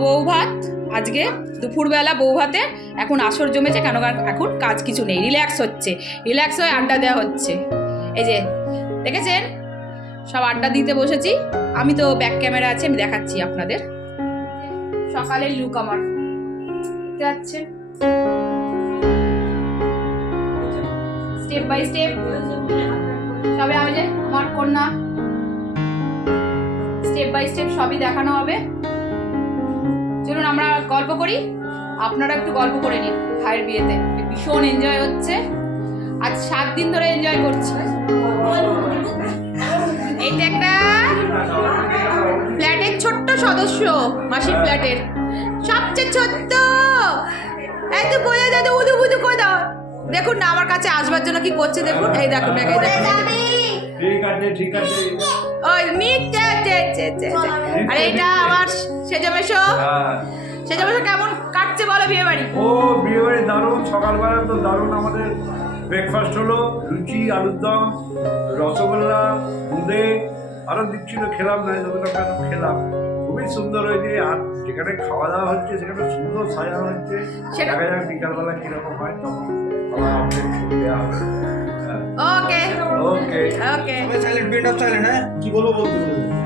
বউ ভাত আজকে দুপুরবেলা বউ ভাতে। এখন আসর জমেছে কেন, এখন কাজ কিছু নেই, রিল্যাক্স হচ্ছে, রিল্যাক্স হয়ে আড্ডা দেওয়া হচ্ছে। এই যে দেখেছেন সব আড্ডা দিতে বসেছি, আমি তো ব্যাক ক্যামেরা আছে, আমি দেখাচ্ছি আপনাদের সকালের লুক আমার। দেখতে পাচ্ছেন স্টেপ বাই স্টেপ সবে আমি যে আমার কন্যা স্টেপ বাই স্টেপ সবই দেখানো হবে। চলুন আমরা গল্প করি, আপনারা একটু গল্প করে নিন। ভাইয়ের বিয়েতে ভীষণ এনজয় হচ্ছে, আজ 7 দিন ধরে এনজয় করছি। এইটা একটা ফ্ল্যাটের ছোট্ট সদস্য, মাসির ফ্ল্যাটের সবচেয়ে ছোট্ট। এই তো বোঝা যায় তো, উদু উদু করে দাও। দেখুন না আমার কাছে আসবার জন্য কি করছে, দেখুন এই দেখুন, এই দেখুন, ঠিক আছে ঠিক আছে। ওই মিটে আর এটা আমার সেজমেশো। সেজমেশো কেমন কাটছে বলো বিয়ে বাড়ি? ও বিয়ে বাড়ি দারুণ, সকালবেলা তো দারুণ। আমাদের ব্রেকফাস্ট হলো লুচি, আলুর দম, রসগোল্লা, দুধে আরো দিচ্ছিল, খেলাম না, যতটা কেন খেলাম। খুবই সুন্দর হয়েছে, আর যেখানে খাওয়া দাওয়া হচ্ছে সেখানে সুন্দর সাজানো হচ্ছে। দেখা যাক বিকালবেলা কিরকম হয়, তখন আবার আপডেট ছবি দেওয়া হবে। Okay okay okay. Silent, bend of silent. হ্যাঁ কি বলবো বলতে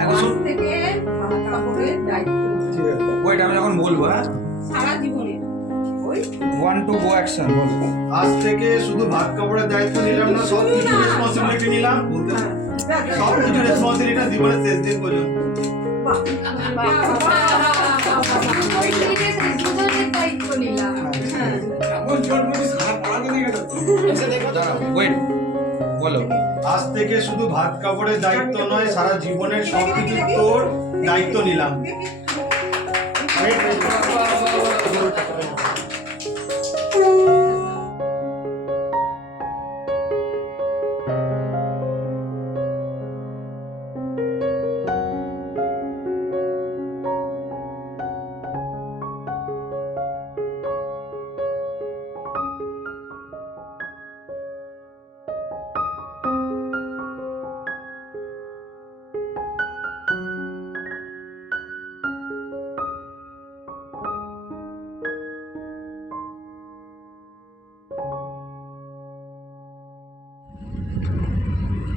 এখন শুন থেকে কাপড়ের দায়িত্ব ওয়েট, আমি যখন বলবো হ্যাঁ সারা জীবনে ওই 1 2 গো অ্যাকশন বলো। আজ থেকে শুধু ভাত কাপড়ের দায়িত্ব নিলাম না, সব কিছু রেসপন্সিবিলিটি নিলাম। সব কিছু রেসপন্সিবিলিটি জীবনের শেষ দিন পর্যন্ত। দায়িত্ব নিলাম। ওয়েট বলো। আজ থেকে শুধু ভাত কাপড়ের দায়িত্ব নয়, সারা জীবনের সব কিছু তোর দায়িত্ব নিলাম।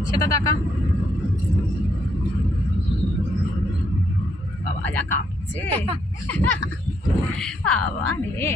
সেটা টাকা বাবা যা কাঁপছে বাবা রে।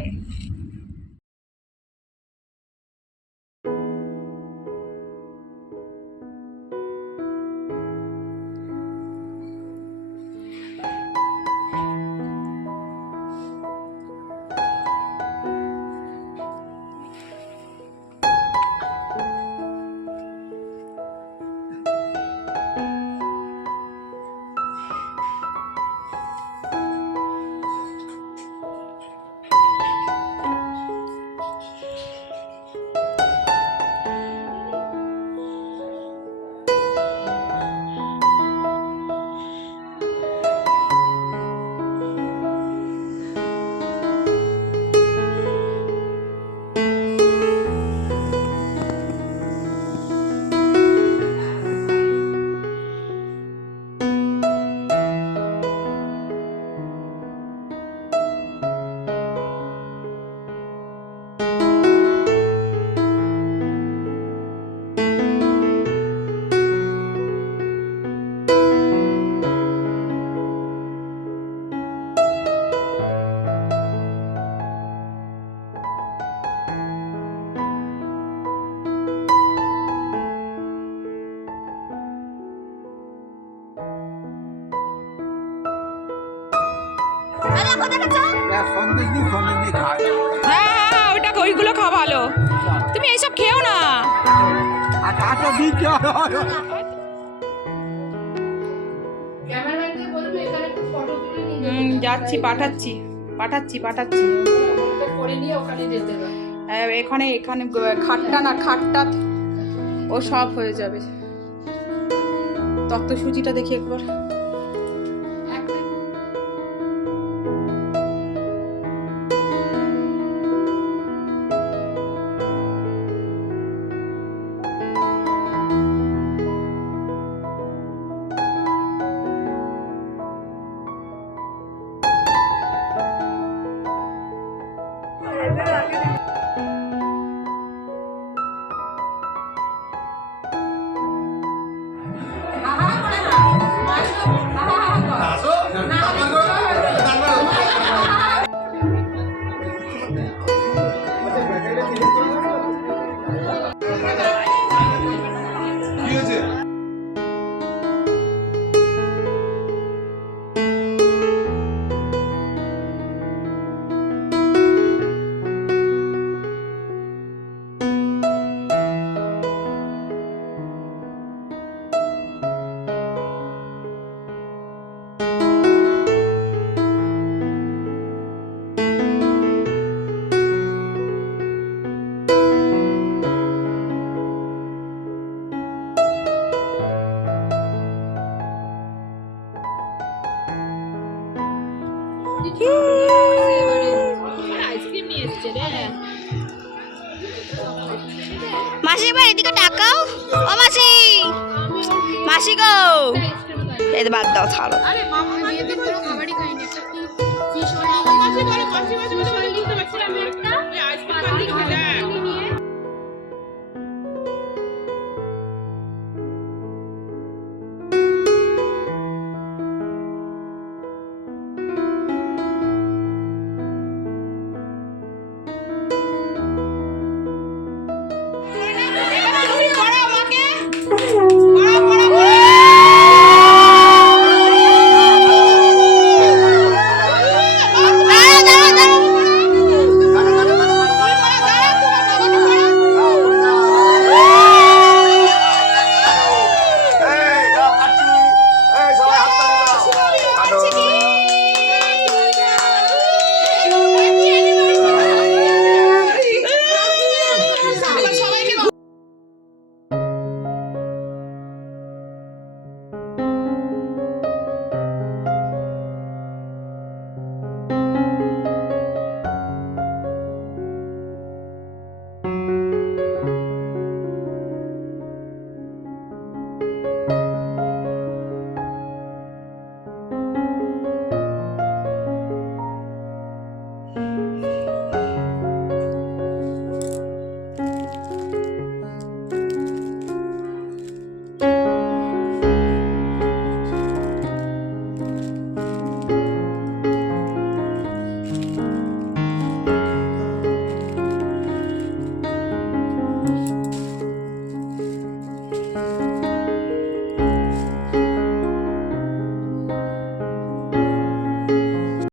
হ্যাঁ ওটা ওইগুলো খাওয়া ভালো, তুমি এইসব খেও না। ক্যামেরাম্যানকে বলবো এখানে একটু ফটো তুলে নিয়ে যাচ্ছি, পাঠাচ্ছি পাঠাচ্ছি পাঠাচ্ছি। করে নিয়ে ওখানে যেতে হবে। এখানে এখানে খাটটা না, খাটটা ও সব হয়ে যাবে। তত্ত্বসূচিটা দেখি একবার। মাসি এবার এদিকে টাকাও। ও মাসি, মাসি গো, এই তো বাদ দাও ছাড়ো।